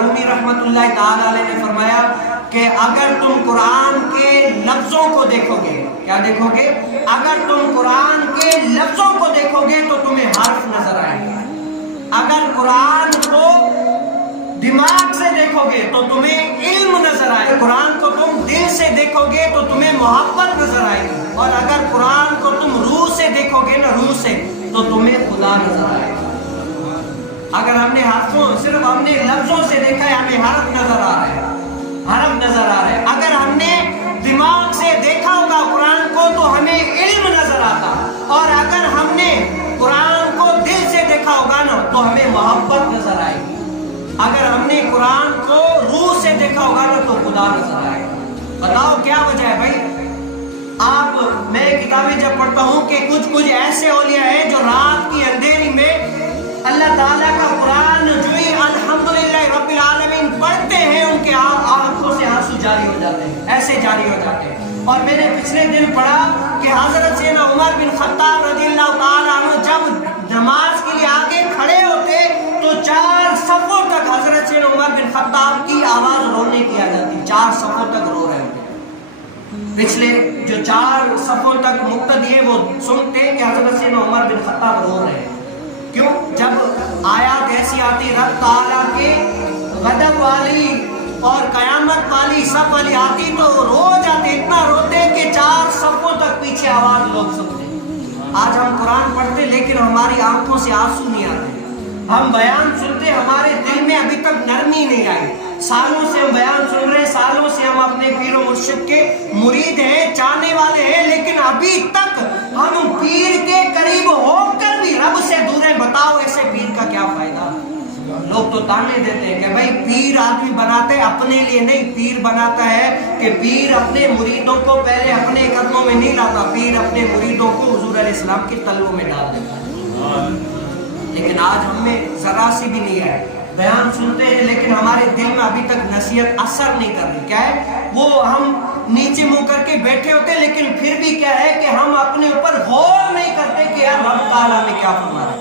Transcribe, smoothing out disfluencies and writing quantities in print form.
رومی رحمت اللہ تعالی علیہ نے فرمایا کہ اگر تم قرآن کے لفظوں کو دیکھو گے، کیا دیکھو گے؟ اگر تم قرآن کے لفظوں کو دیکھو گے تو تمہیں حرف نظر آئے گا، اگر قرآن کو دماغ سے دیکھو گے تو تمہیں علم نظر آئے گا، قرآن کو تم دل سے دیکھو گے تو تمہیں محبت نظر آئے گی، اور اگر قرآن کو تم روح سے دیکھو گے نا، روح سے، تو تمہیں خدا نظر آئے گا۔ اگر ہم نے صرف ہم نے لفظوں سے دیکھا ہے، ہمیں حرف نظر آ رہا ہے، حرف نظر آ رہا ہے۔ اگر ہم نے دماغ سے دیکھا ہوگا قرآن کو تو ہمیں علم نظر آتا، اور اگر ہم نے قرآن کو دل سے دیکھا ہوگا نا تو ہمیں محبت نظر آئے گی، اگر ہم نے قرآن کو روح سے دیکھا ہوگا نا تو خدا نظر آئے گا۔ بتاؤ کیا وجہ ہے بھائی؟ میں کتابیں جب پڑھتا ہوں کہ کچھ ایسے اولیاء ہیں جو رات کی اندھیری میں اللہ تعالیٰ کا قرآن جو ہی الحمدللہ رب العالمین پڑھتے ہیں، ان کے آنکھوں سے آنسو جاری ہو جاتے ہیں، ایسے جاری ہو جاتے ہیں۔ اور میں نے پچھلے دن پڑھا کہ حضرت سیدنا عمر بن خطاب رضی اللہ تعالیٰ عنہ جب نماز کے لیے آگے کھڑے ہوتے تو 4 صفوں تک حضرت سیدنا عمر بن خطاب کی آواز رونے کی آ جاتی، 4 صفوں تک رو رہے ہوتے۔ پچھلے جو 4 صفوں تک مقتدی ہیں وہ سنتے کہ حضرت سیدنا عمر بن خطاب رو رہے ہیں۔ کیوں؟ جب آیات ایسی آتی رب تعالیٰ کے غضب والی اور قیامت والی صف والی آتی تو رو جاتے، اتنا روتے کہ 4 صفوں تک پیچھے آواز لوگ سنتے۔ آج ہم قرآن پڑھتے لیکن ہماری آنکھوں سے آنسو نہیں آتے، ہم بیان سنتے ہمارے دل میں ابھی تک نرمی نہیں آئی، سالوں سے ہم بیان سن رہے ہیں، سالوں سے ہم اپنے پیر و مرشد کے مرید ہیں، چاہنے والے ہیں، لیکن ابھی تک ہم پیر کے قریب ہو کر بھی رب سے دور ہیں۔ بتاؤ ایسے پیر کا کیا فائدہ؟ لوگ تو تانے دیتے ہیں کہ بھائی پیر آدمی بناتے ہے اپنے لیے نہیں، پیر بناتا ہے کہ پیر اپنے مریدوں کو پہلے اپنے قدموں میں نہیں لاتا، پیر اپنے مریدوں کو حضور علیہ السلام کے تلووں میں ڈال دیتا ہے۔ لیکن آج ہم میں ذرا سی بھی نہیں ہے، بیان سنتے ہیں لیکن ہمارے دل میں ابھی تک نصیحت اثر نہیں کر رہی۔ کیا ہے وہ؟ ہم نیچے منہ کر کے بیٹھے ہوتے لیکن پھر بھی کیا ہے کہ ہم اپنے اوپر غور نہیں کرتے کہ یار رب تعالیٰ نے کیا فرمایا۔